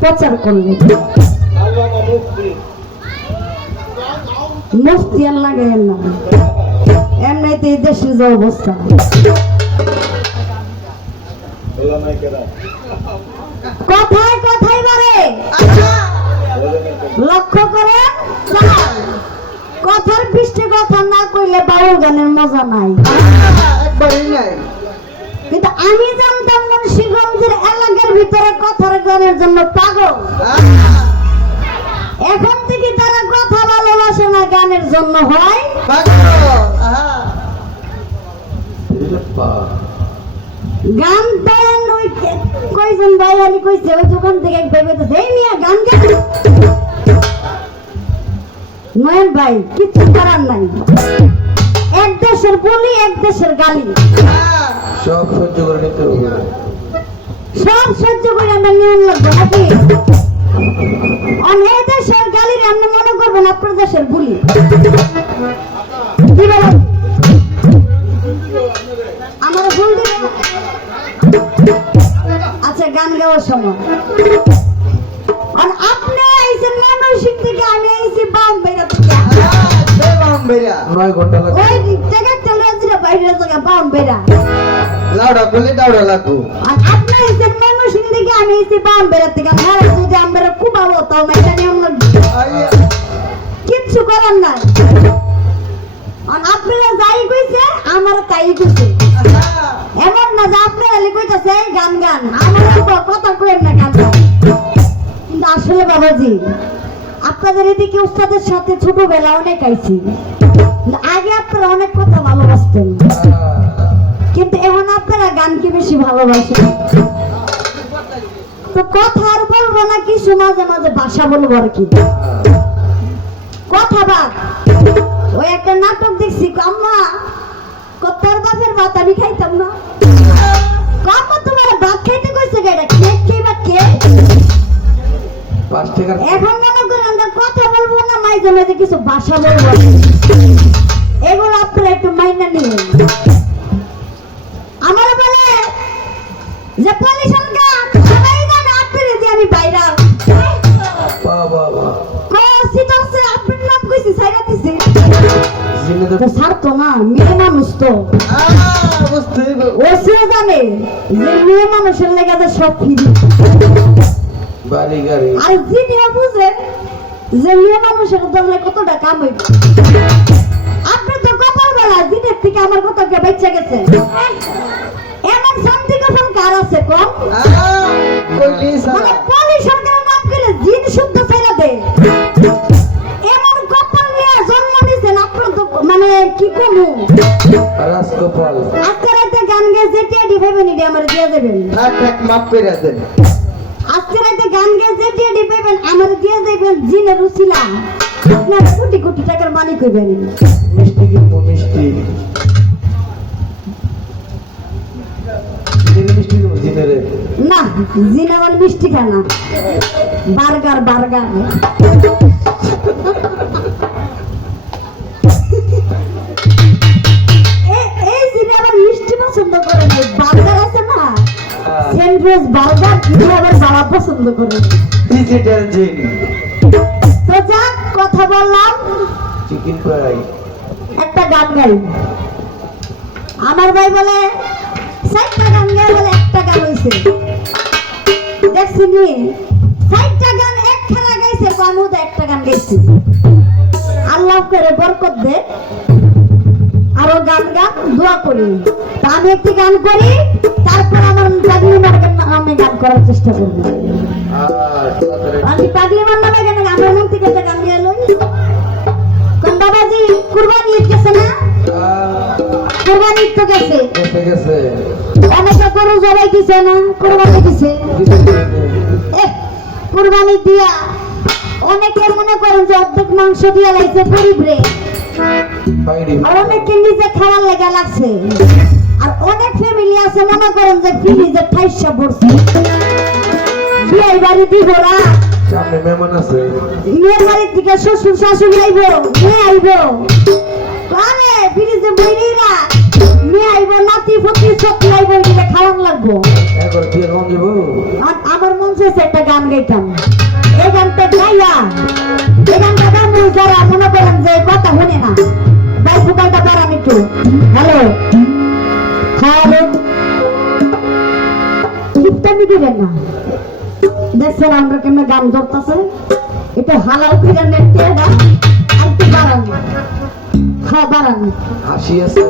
প্রচার করলেন। মুফতি আর লাগাইয়েন না, এমনিতে এই দেশের যে অবস্থা। কথায় কথায় বারে লক্ষ্য করে কথার পৃষ্ঠে কথা না কইলে বাউল গানের মজা নাই, একবারই নাই। কিন্তু আমি জানতাম মুন্সিগঞ্জের এলাকার ভিতরে কথার গানের জন্য পাগল। এখন থেকে তারা কথা ভালোবাসে না, গানের জন্য হয় গান। দেন ওই কয়জন ভাই আলী কইছে, ওই দোকান থেকে এক ভাই বলতেছে, এই মিয়া গান গান। নয়ন ভাই কিছু করার নাই, এক দেশের বলি এক দেশের গালি, সব সহ্য করে নিতে হবে, সব সহ্য করে আমরা নিয়ম লাগবো নাকি? অনেক দেশের গালির আপনি মনে করবেন আপনার দেশের বুলি। কি বলেন আমার ভুল দিবে? আচ্ছা, গান গাওয়ার সময় আপনি আইছেন ময়মনসিং থেকে, আমি আইছি বামবেড়া থেকে। 9 ঘন্টা লাগে। ওই জায়গা চলে আসছে বাইরে জায়গা বামবেড়া, লাউডা বলে দাউডা লাগু। আর আপনি আইছেন ময়মনসিং থেকে, আমি আইছি বামবেড়া থেকে। হ্যাঁ, যদি আমরা খুব ভালো তাও মেটা নিয়ম লাগবে, কিচ্ছু করার নাই। আর আপনারা যাই কইছে আমার তাই কইছে, এমন না যে আপনারা কইতাছে গান গান, আমার কথা কইেন না গান গান। কিন্তু আসলে বাবাজি, আপনাদের এদিকে উস্তাদের সাথে ছোটবেলা অনেক আইছি, আগে আপনারা অনেক কথা ভালোবাসতেন, কিন্তু এখন আপনারা গানকে বেশি ভালোবাসেন। তো কথা আর বলবো না, কিছু মাঝে মাঝে ভাষা বলবো আর কি। কথা বাদ, ওই একটা নাটক দেখছি, আম্মা কত্তার বাপের ভাত আমি খাইতাম না। আম্মা তোমার ভাত খাইতে কইছে কে? কে খেবা কে? এখন মনে করেন আমরা কথা বলবো না, মাঝে মাঝে কিছু ভাষা বলবো, এগুলো আপনারা একটু মাইনা নিয়ে। আমার বলে যে পলিশন গান সবাই গান, আপনারা দিয়ে আমি বাইরা আপনার নাম কইছি সাইরা দিছি, ছাড়তো না। মেয়ে মানুষ তো ও সে জানে যে মেয়ে মানুষের লেগে যে সব ফিরি, আর যিনি বুঝেন যে মেয়ে মানুষের দলে কতটা কাম হইবে। আপনি তো কপাল বেলা দিনের থেকে আমার কত বেঁচে গেছে, এমন শান্তি কখন কার আছে কম? পুলিশ সরকারের নাম করে জিন শুদ্ধ ছেড়ে দে, এমন কপাল নিয়ে জন্ম দিয়েছেন আপনার তো মানে কি কমু। আজকে রাতে গান গেয়ে যেটিয়া ডিভাইবেন এটি আমার দিয়ে দেবেন, মাফ করে দেন। আজকে রাতে গান গেয়ে যেটিয়া ডিভাইবেন আমার দিয়ে দেবেন, জিনের উসিলা আপনার কোটি কোটি টাকার মালিক হইবেন। মিষ্টি কিনবো, মিষ্টি না, জিন আমার মিষ্টি খানা, বার্গার বার্গার। এই জিন আবার মিষ্টি পছন্দ করে না, বার্গার আছে না স্যান্ডউইচ বার্গার, জিন আবার যারা পছন্দ করে। ডিজিটাল জিন। তো যাক, কথা বললাম, চিকেন ফ্রাই একটা গান গাই। আমার ভাই বলে 60টা গান গাই, বলে একটা গান হইছে দেখছি নিয়ে 60টা গান এক খেলা গাইছে, আমি তো একটা গান গাইছি। আল্লাহ করে বরকত দে, আরো গান গান দোয়া করি। তা আমি একটি গান করি, তারপর আমার পাগলি মার্কেট আমি গান করার চেষ্টা করবো। আমি পাগলি মান্না লাগে না, আমার মন থেকে একটা গান গেল। কোন বাবাজি কুরবানি ঈদ গেছে না? কুরবানি ঈদ তো গেছে, অনেকে গরু জবাই দিছে না, কুরবানি দিছে। কুরবানি দিয়া অনেকে মনে করেন যে অর্ধেক মাংস দিয়া লাগছে গরিবরে, আর অনেকে নিজে খাওয়ার লেগে লাগছে, আর অনেক ফ্যামিলি আছে মনে করেন যে ফ্রিজে ঠাইসা পড়ছে। বিয়ে বাড়ি দিব না, সামনে মেহমান আছে, মেয়ের বাড়ির থেকে শ্বশুর শাশুড়ি আইব, মেয়ে আইব, ফ্রিজে বইরি না মেয়ে আইব নাতি ফুটি সত্যি আইব দিলে খাওয়ান লাগবো একবার বিয়ে কম যাবো আমার মন চাইছে একটা গান গাইতাম এই গানটা গাইয়া এই গানটা গান যারা মনে করেন যে কথা শুনে না ভাই ভোকালটা পারাম একটু হ্যালো হ্যালো কিপটামি দিবেন না দেখছেন আমরা কেমন গান ধরতেছে এটা হালাল করে নেটে গান আনতে বাড়ান হ্যাঁ বাড়ান হাসি আছে